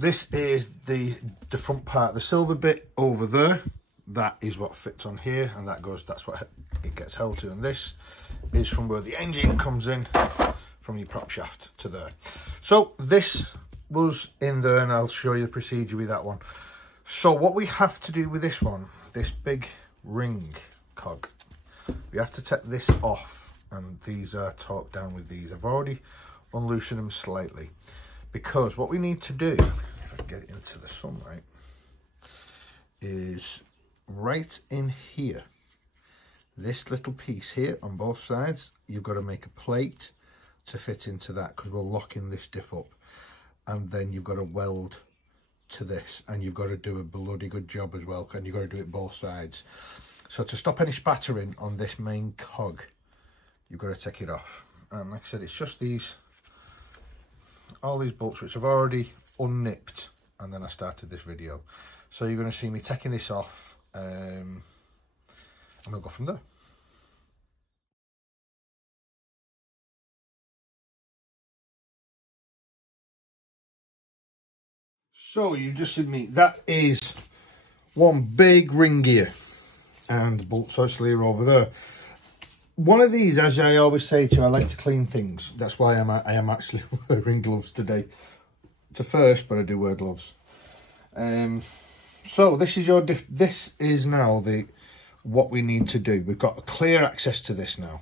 this is the front part, the silver bit over there. That is what fits on here, and that's what it gets held to. And this is from where the engine comes in, from your prop shaft to there. So this was in there, and I'll show you the procedure with that one. So what we have to do with this one, this big ring cog, we have to take this off, and these are torqued down with these. I've already unloosened them slightly, because what we need to do, if I can get it into the sunlight, is right in here, this little piece here on both sides, you've got to make a plate to fit into that, because we're locking this diff up, and then you've got to weld to this, and you've got to do a bloody good job as well, and you've got to do it both sides. So to stop any spattering on this main cog, you've got to take it off. And like I said, it's just these, all these bolts which I've already unnipped, and then I started this video. So you're going to see me taking this off, and we'll go from there. So you just see me, that is one big ring gear, and the bolts actually are over there. One of these, as I always say to you, I like to clean things. That's why I am actually wearing gloves today. It's a first, but I do wear gloves. So this is this is now what we need to do. We've got clear access to this now.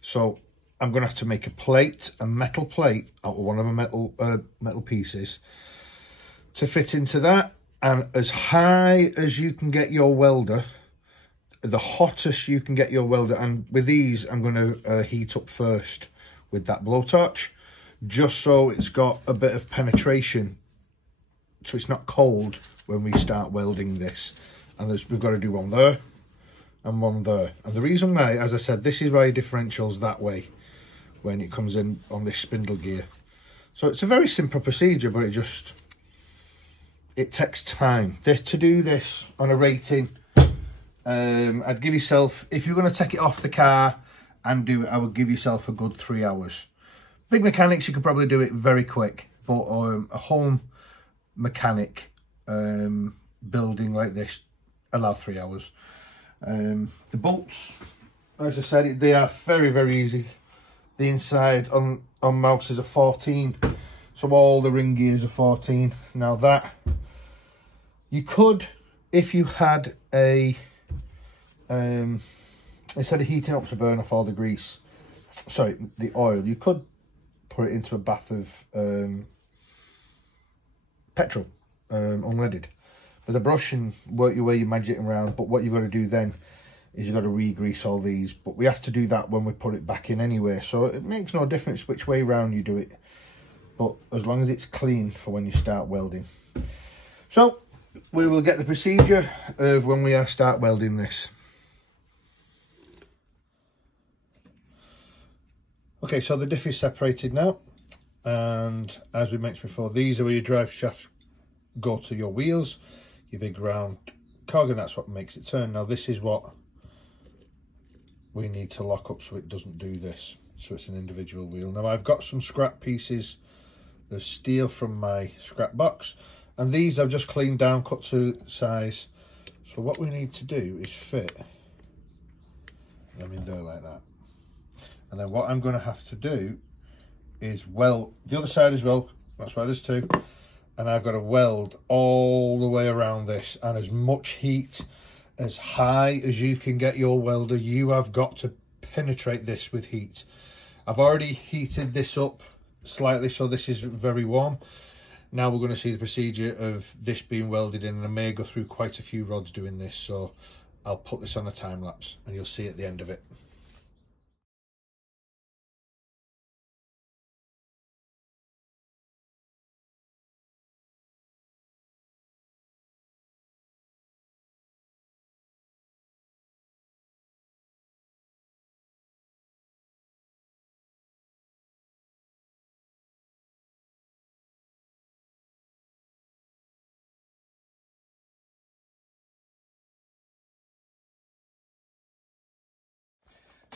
So I'm going to have to make a plate, a metal plate, out of one of the metal pieces to fit into that, and as high as you can get your welder, the hottest you can get your welder. And with these, I'm going to heat up first with that blowtorch, just so it's got a bit of penetration, so it's not cold when we start welding this. And we've got to do one there and one there. And the reason why, as I said, this is why your differential's that way when it comes in on this spindle gear. So it's a very simple procedure, but it takes time. To do this on a rating, I'd give yourself, if you're going to take it off the car and do it, I would give yourself a good 3 hours. Big mechanics, you could probably do it very quick, but a home mechanic building like this, allow 3 hours. The bolts, as I said, they are very, very easy. The inside on mouse is a 14, so all the ring gears are 14. Now that, you could, if you had a, instead of heating up to burn off all the grease, sorry, the oil, you could put it into a bath of petrol, unleaded, with a brush, and work your way, you magic it around. But what you've got to do then is you've got to re-grease all these, but we have to do that when we put it back in anyway, so it makes no difference which way around you do it, but as long as it's clean for when you start welding. So we will get the procedure of when we start welding this. Okay, so the diff is separated now, and as we mentioned before, these are where your drive shafts go to your wheels, your big round cog, and that's what makes it turn. Now this is what we need to lock up so it doesn't do this, so it's an individual wheel. Now I've got some scrap pieces of steel from my scrap box, and these I've just cleaned down, cut to size. So what we need to do is fit them in there like that. And then what I'm going to have to do is weld the other side as well. That's why there's two. And I've got to weld all the way around this, and as much heat, as high as you can get your welder, you have got to penetrate this with heat. I've already heated this up slightly, so this is very warm. Now we're going to see the procedure of this being welded in, and I may go through quite a few rods doing this, so I'll put this on a time lapse and you'll see at the end of it.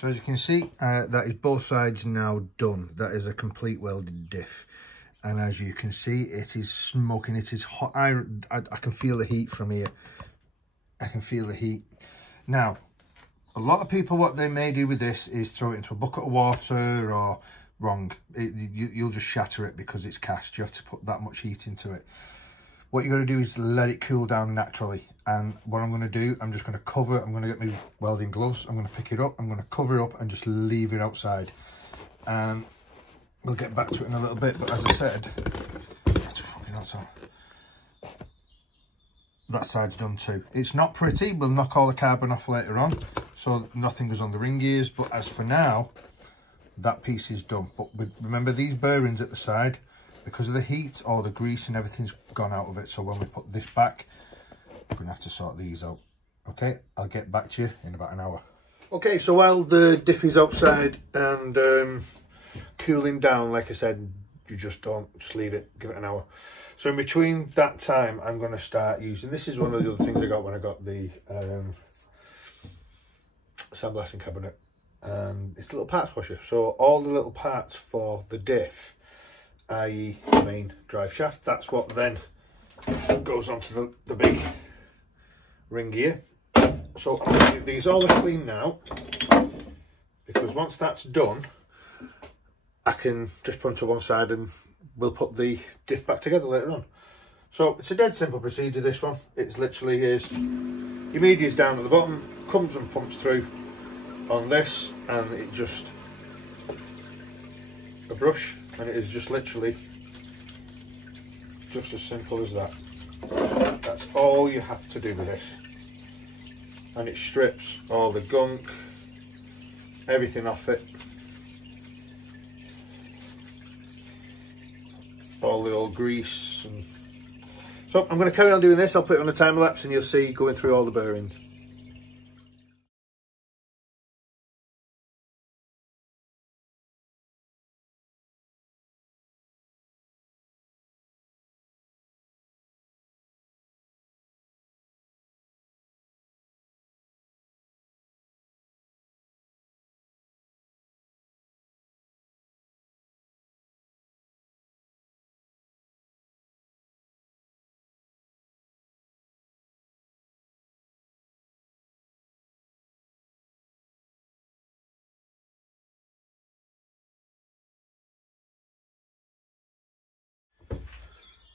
So as you can see, that is both sides now done. That is a complete welded diff. And as you can see, it is smoking, it is hot. I can feel the heat from here. I can feel the heat. Now, a lot of people, what they may do with this is throw it into a bucket of water, or wrong. You'll just shatter it because it's cast. You have to put that much heat into it. What you're going to do is let it cool down naturally. And what I'm going to do, I'm just going to cover it. I'm going to get my welding gloves. I'm going to pick it up. I'm going to cover it up and just leave it outside. And we'll get back to it in a little bit. But as I said, that side's done too. It's not pretty. We'll knock all the carbon off later on, so nothing goes on the ring gears. But as for now, that piece is done. But remember, these bearings at the side, because of the heat, all the grease and everything's gone out of it. So when we put this back, we're gonna have to sort these out. Okay, I'll get back to you in about an hour. Okay, so while the diff is outside and cooling down, like I said, you just leave it, give it an hour. So in between that time, I'm going to start using, this is one of the other things I got when I got the sandblasting cabinet. It's a little parts washer. So all the little parts for the diff, i.e. the main drive shaft, that's what then goes onto the big ring gear. So I'm going to give these all a clean now, because once that's done, I can just put them to one side and we'll put the diff back together later on. So it's a dead simple procedure, this one. It's literally, here's your media's down at the bottom, comes and pumps through on this, and it just a brush, and it is just literally just as simple as that. That's all you have to do with this, and it strips all the gunk, everything off it, all the old grease. And so I'm going to carry on doing this. I'll put it on a time lapse and you'll see going through all the bearings.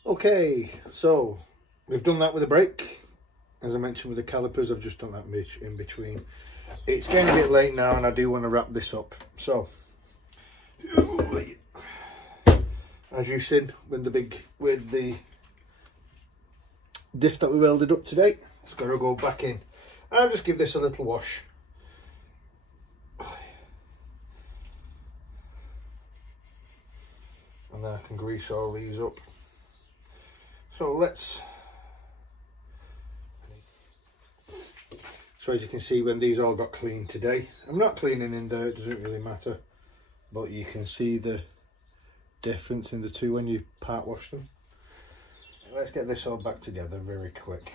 Okay, so we've done that with the brake. As I mentioned with the calipers, I've just done that in between. It's getting a bit late now and I do want to wrap this up. So, as you seen with the diff that we welded up today, it's got to go back in. I'll just give this a little wash. And then I can grease all these up. So so as you can see, when these all got cleaned today, I'm not cleaning in there, it doesn't really matter, but you can see the difference in the two when you part wash them. Let's get this all back together very quick.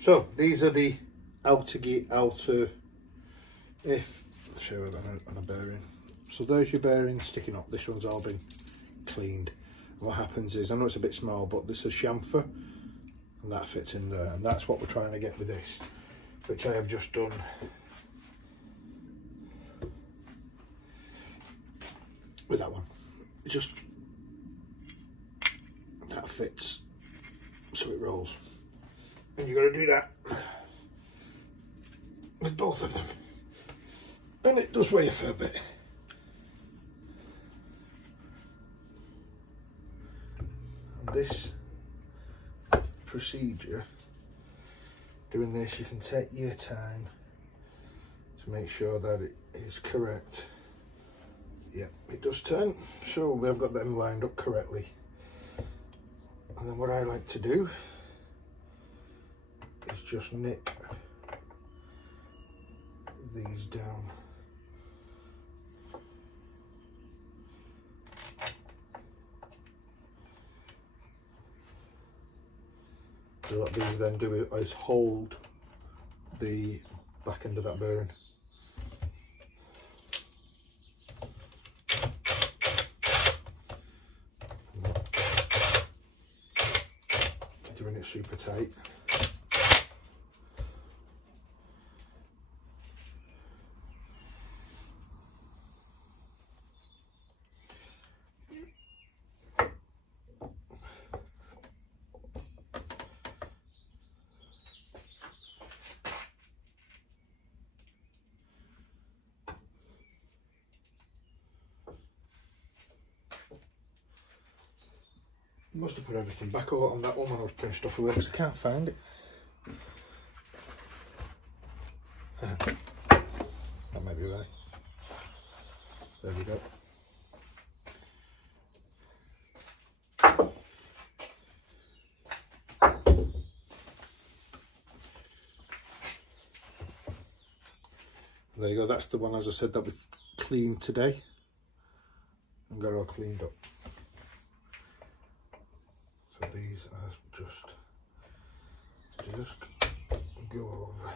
So these are the outer I'll show you on a bearing. So there's your bearing sticking up. This one's all been cleaned. What happens is, I know it's a bit small, but this is chamfer and that fits in there, and that's what we're trying to get with this, which I have just done. With that one, just that fits so it rolls, and you've got to do that with both of them, and it does weigh a fair bit. This procedure, doing this, you can take your time to make sure that it is correct. Yeah, it does turn, so we've got them lined up correctly. And then what I like to do is just nip these down. So what these then do is hold the back end of that bearing. it super tight. Must have put everything back over on that one when I was putting stuff away because I can't find it. That might be right. There we go. There you go, that's the one, as I said, that we've cleaned today and got it all cleaned up. So these are just go over.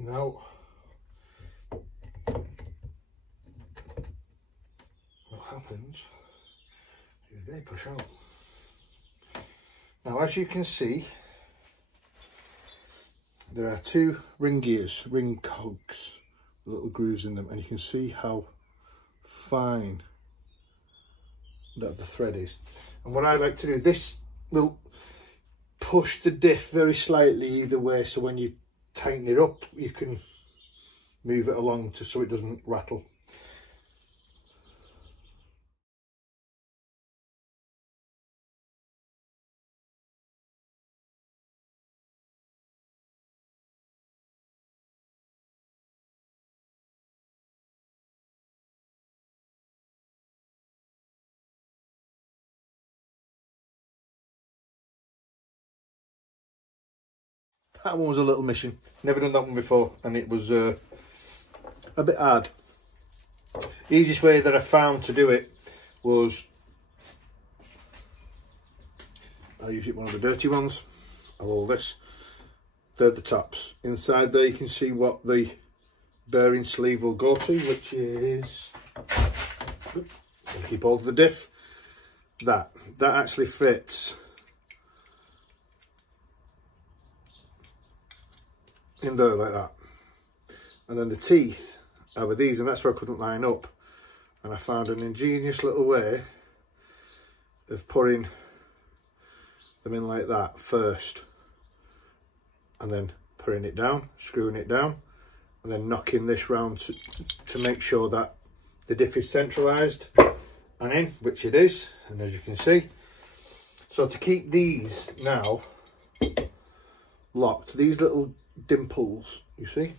Now, what happens is they push out. Now, as you can see, there are two ring gears, ring cogs, little grooves in them, and you can see how fine that the thread is. And what I like to do, this will push the diff very slightly either way, so when you tighten it up you can move it along so it doesn't rattle. That one was a little mission. Never done that one before, and it was a bit hard. The easiest way that I found to do it was, I'll use one of the dirty ones. I'll hold this. They're the tops. Inside there you can see what the bearing sleeve will go to, which is, keep hold of the diff. That actually fits in there like that, and then the teeth are with these, and that's where I couldn't line up, and I found an ingenious little way of putting them in like that first and then putting it down, screwing it down, and then knocking this round to make sure that the diff is centralized and in, which it is, and as you can see. So to keep these now locked, these little dimples, you see,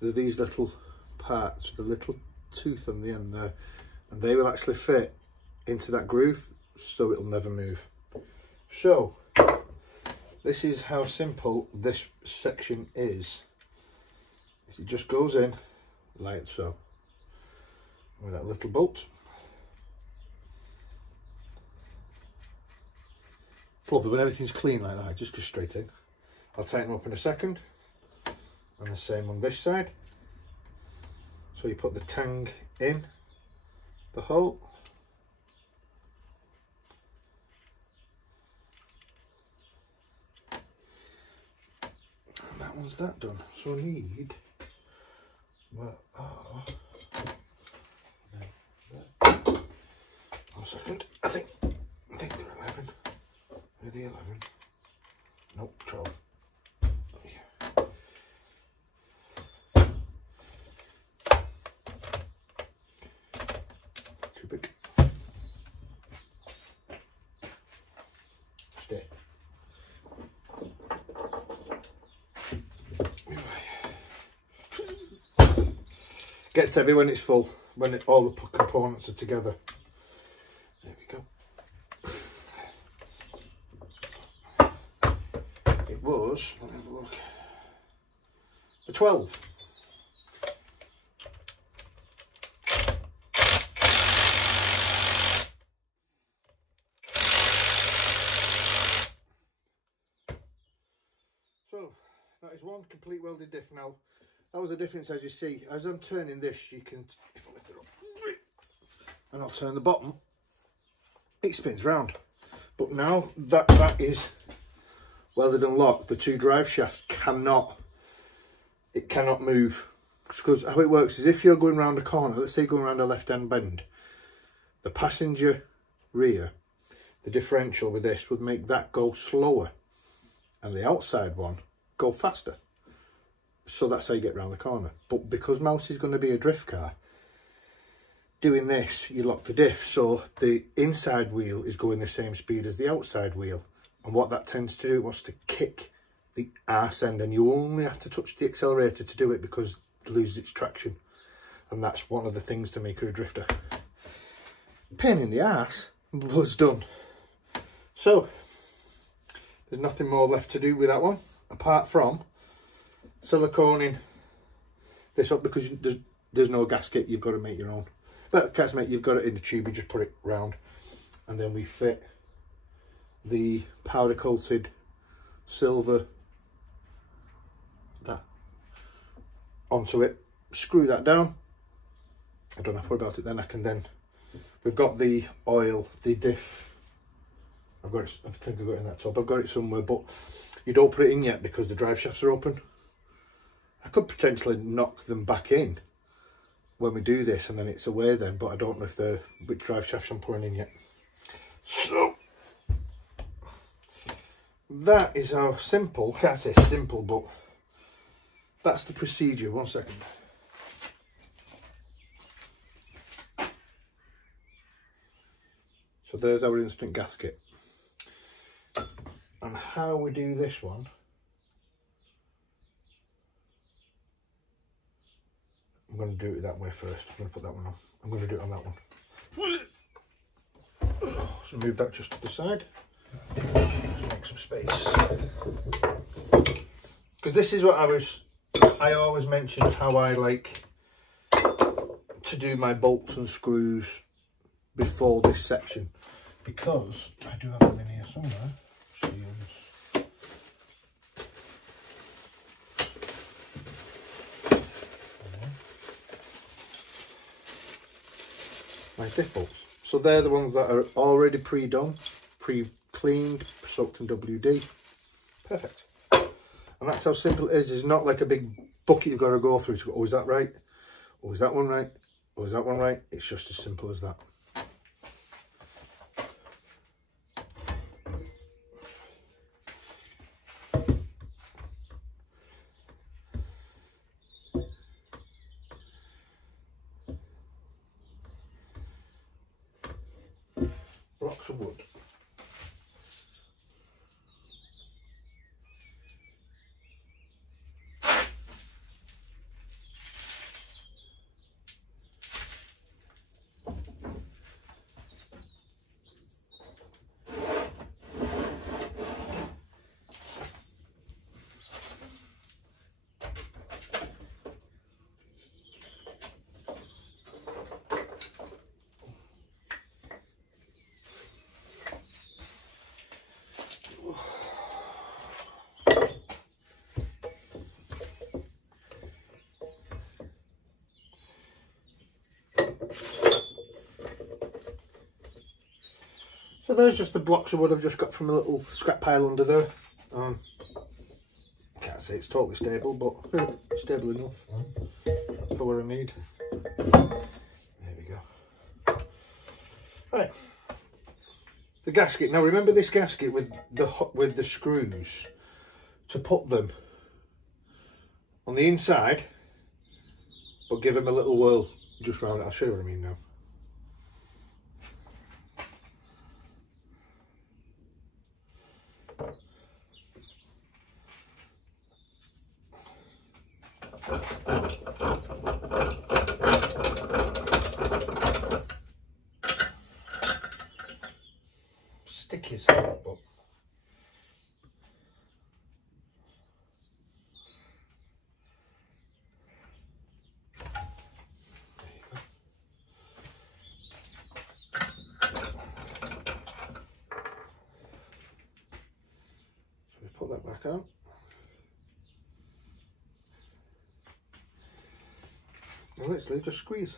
they're these little parts with a little tooth on the end there, and they will actually fit into that groove so it'll never move. So this is how simple this section is. It just goes in like so with that little bolt. Probably when everything's clean like that, it just goes straight in. I'll tighten them up in a second, and the same on this side. So you put the tang in the hole, and that one's that done. So I need, well, one second, I think they're 11. Are they 11? Nope, 12. Too big. Stay. Gets heavy when it's full. when all the components are together. There we go. It was, let me have a look, a 12. So that is one complete welded diff. Now that was a difference, as you see, as I'm turning this, you can, if I lift it up and I'll turn the bottom, it spins round. But now that is welded and locked, the two drive shafts cannot move, because how it works is if you're going around a corner, let's say going around a left hand bend, the passenger rear, the differential with this would make that go slower and the outside one go faster. So that's how you get around the corner. But because Mouse is going to be a drift car, doing this, you lock the diff, so the inside wheel is going the same speed as the outside wheel. And what that tends to do, it wants to kick the arse end, and you only have to touch the accelerator to do it because it loses its traction. And that's one of the things to make her a drifter. Pain in the arse, but it's done. So there's nothing more left to do with that one, apart from siliconing this up, because there's no gasket, you've got to make your own. But gasket, you've got it in the tube, you just put it round, and then we fit the powder coated silver that onto it, screw that down. I don't have to worry about it then. We've got the oil, the diff, I think I've got it in that tub, I've got it somewhere, but you don't put it in yet because the drive shafts are open. I could potentially knock them back in when we do this and then it's away then, but I don't know if which drive shafts I'm putting in yet. So that is how simple, I can't say simple, but that's the procedure. 1 second. So there's our instant gasket. And how we do this one, I'm going to do it that way first. I'm going to put that one on. I'm going to do it on that one. So move that just to the side. Just make some space. Because this is what I always mentioned how I like to do my bolts and screws before this section. Because I do have them in here somewhere. My diff bolts. So they're the ones that are already pre-done, pre-cleaned, soaked in WD. Perfect. And that's how simple it is. It's not like a big bucket you've got to go through to go, oh, is that right? Oh, is that one right? Oh, is that one right? It's just as simple as that. Blocks of wood. So there's just the blocks of wood I've just got from a little scrap pile under there. I can't say it's totally stable, but stable enough for what I need. There we go. Right, the gasket. Now remember this gasket with the screws, to put them on the inside, but give them a little whirl just round it. I'll show you what I mean now. back on. And literally just squeeze.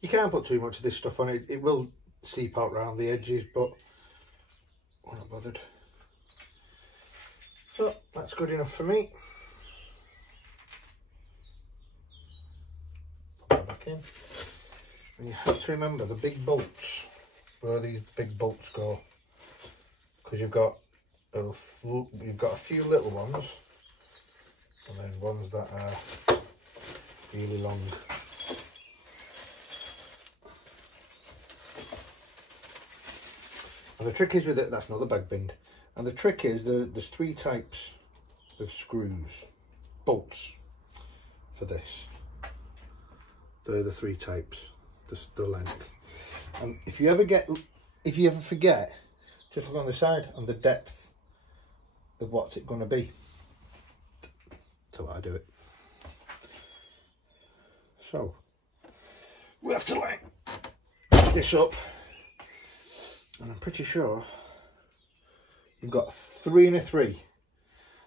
You can't put too much of this stuff on it, it will seep out around the edges, but I'm not bothered. So that's good enough for me. Put that back in. And you have to remember the big bolts, where these big bolts go, because you've got a few little ones, and then ones that are really long. And the trick is with it, that's not the bag bend. And the trick is there's 3 types of screws, bolts for this. They're the 3 types, the length. And if you ever forget, just look on the side on the depth of what's it going to be. That's how I do it. So we have to line this up. And I'm pretty sure you've got 3 and a 3.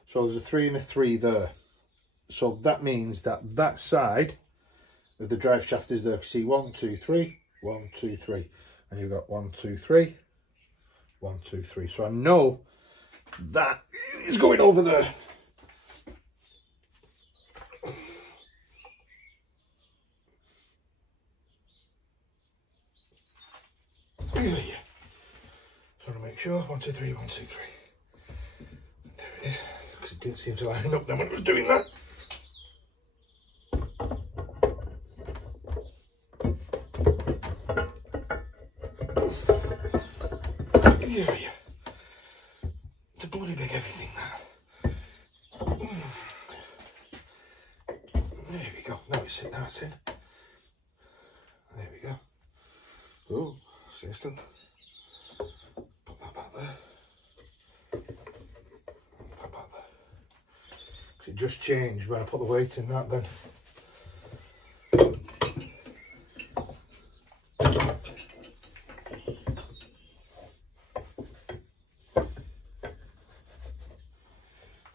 So there's a 3 and a 3 there. So that means that that side of the drive shaft is there. See, 1, 2, 3, 1, 2, 3. And you've got 1, 2, 3, 1, 2, 3. So I know that is going over there. Yeah. So to make sure, 1, 2, 3, 1, 2, 3. There it is, because it didn't seem to line up then when it was doing that. Yeah. It's a bloody big everything that. There we go. Now it's in. There we go. Oh, stay still. Put that back there. That back there. Because it just changed when I put the weight in that then.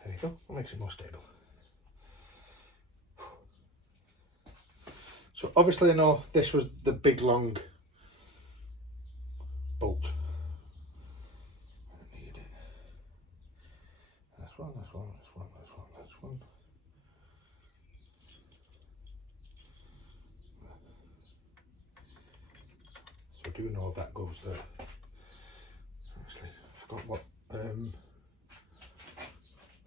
There you go. That makes it more stable. So obviously I know this was the big long bolt. I don't need it. That's one. So I do know that goes there. Obviously, I forgot what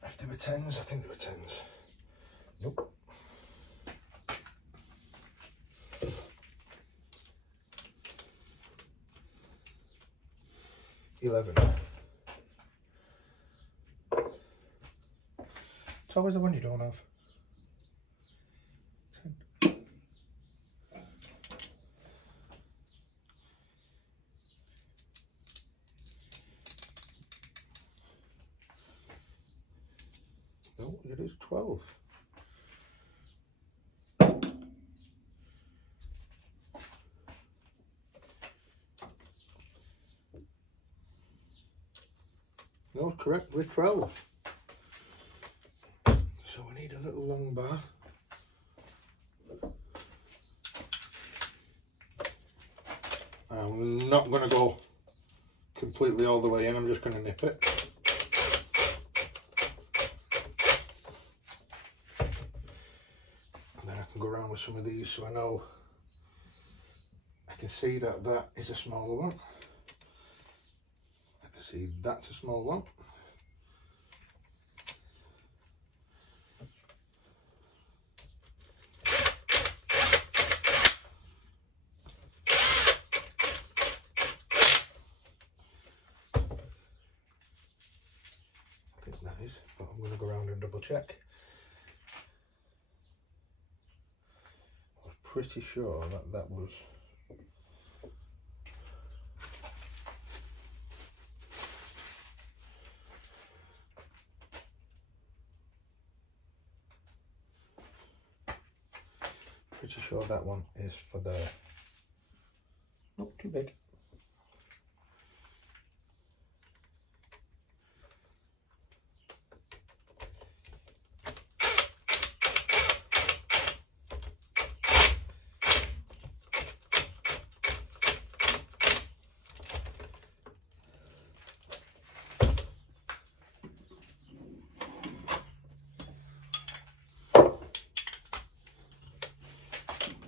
if they were 10s, I think they were 10s. Nope. 11. It's always the one you don't have. 10. No, it is 12. No, correct, we're 12. So we need a little long bar. I'm not going to go completely all the way in. I'm just going to nip it. And then I can go around with some of these so I know, I can see that that is a smaller one. I can see that's a small one. But I'm going to go around and double check. I was pretty sure that that was that one is for there. Nope, too big.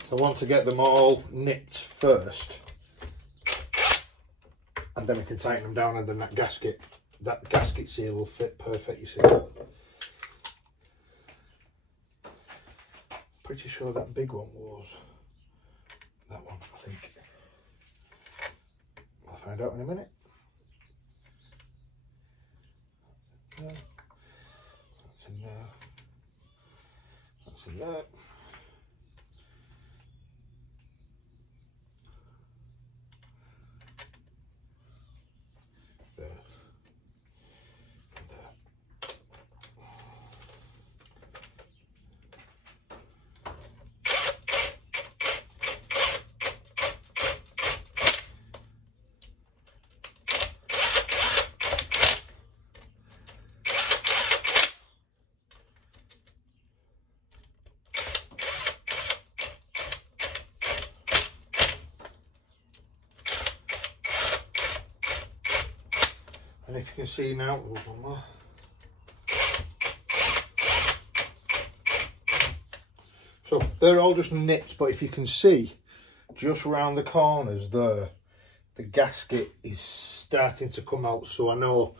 So I want to get them all nipped first, and then we can tighten them down, and then that gasket seal will fit perfect, you see. Pretty sure that big one was that one, I think. I'll find out in a minute. That's in there. That's in there. And if you can see now, one more. So they're all just nipped, but if you can see, just round the corners there, the gasket is starting to come out. So I know,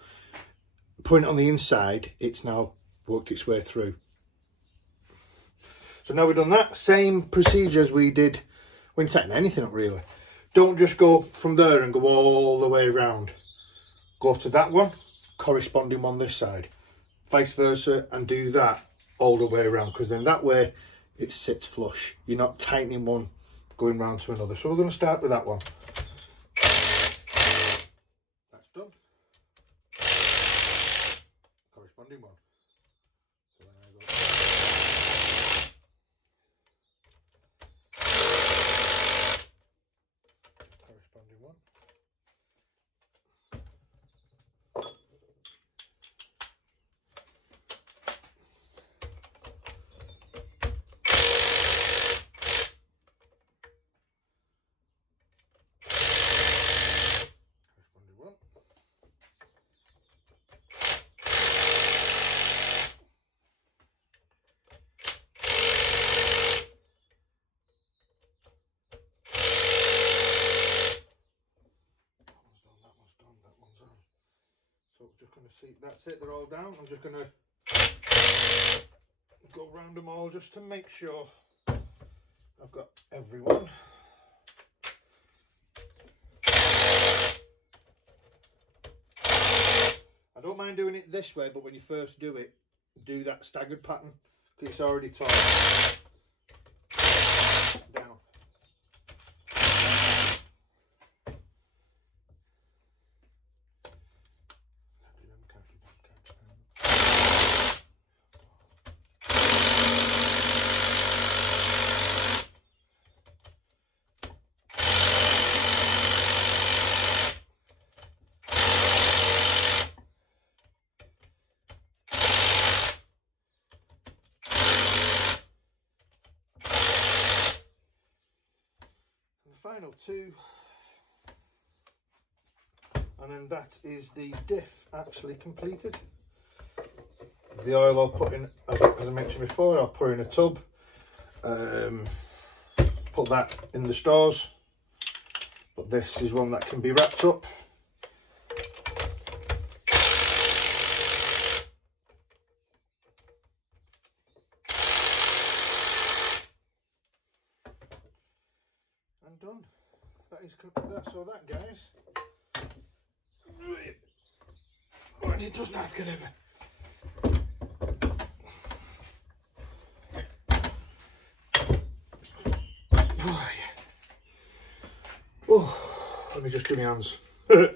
putting it on the inside, it's now worked its way through. So now we've done that, same procedure as we did when tightening anything up really. Don't just go from there and go all the way around. Go to that one, corresponding one this side, vice versa, and do that all the way around, because then that way it sits flush. You're not tightening one going round to another. So we're going to start with that one. That's done. Corresponding one. So then I go corresponding one. So just going to see, that's it, they're all down. I'm just going to go around them all just to make sure I've got everyone. I don't mind doing it this way, but when you first do it, do that staggered pattern, because it's already torn down. Final two, and And then that is the diff actually completed. The oil I'll put in, as I mentioned before, I'll put in a tub, put that in the stores, but this is one that can be wrapped up. And done. That's all that, guys. And it doesn't have good ever. Oh, let me just do my hands. I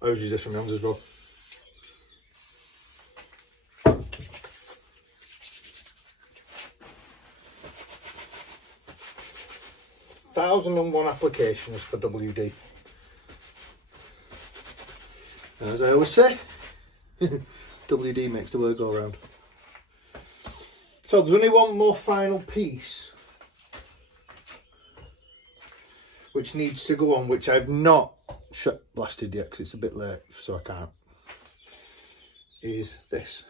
always use this for my hands as well. Thousand and one applications for WD. As I always say, WD makes the world go round. So there's only one more final piece which needs to go on, which I've not blasted yet because it's a bit late, so I can't, is this.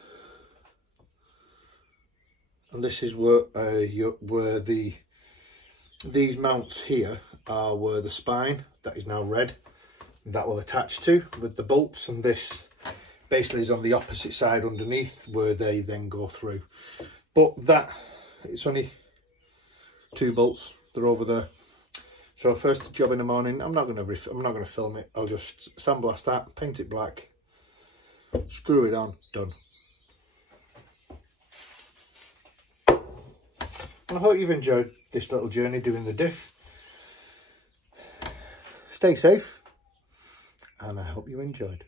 And this is where these mounts here are where the spine that is now red, that will attach to with the bolts, and this basically is on the opposite side underneath where they then go through. But that, it's only 2 bolts, they're over there. So first job in the morning, I'm not going to film it. I'll just sandblast that, paint it black, screw it on, done. And I hope you've enjoyed this little journey doing the diff. Stay safe, and I hope you enjoyed.